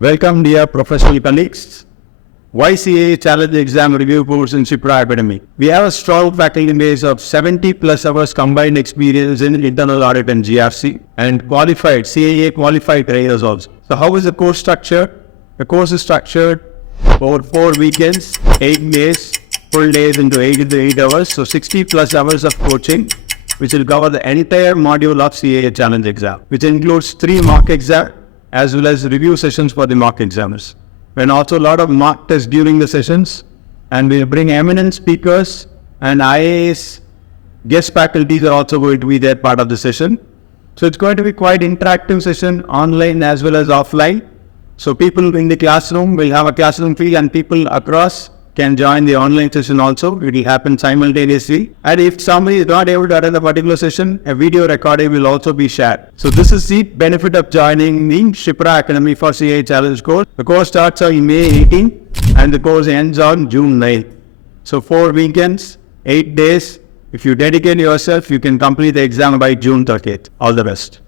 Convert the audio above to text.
Welcome, dear professional colleagues. YCA Challenge Exam Review course in Shipra Academy. We have a strong faculty base of 70 plus hours combined experience in internal audit and GRC and qualified, CAA qualified trainers also. So how is the course structured? The course is structured over 4 weekends, 8 days, full days into 8 hours. So 60 plus hours of coaching, which will cover the entire module of CAA Challenge Exam, which includes 3 mock exam as well as review sessions for the mock examiners. And also a lot of mock tests during the sessions, and we'll bring eminent speakers and IAS guest faculties are also going to be there part of the session. So it's going to be quite interactive session, online as well as offline. So people in the classroom will have a classroom feel, and people across can join the online session also. It will happen simultaneously. And if somebody is not able to attend a particular session, a video recording will also be shared. So this is the benefit of joining the Shipra Academy for CA Challenge course. The course starts on May 18 and the course ends on June 9. So 4 weekends, 8 days. If you dedicate yourself, you can complete the exam by June 30th. All the best.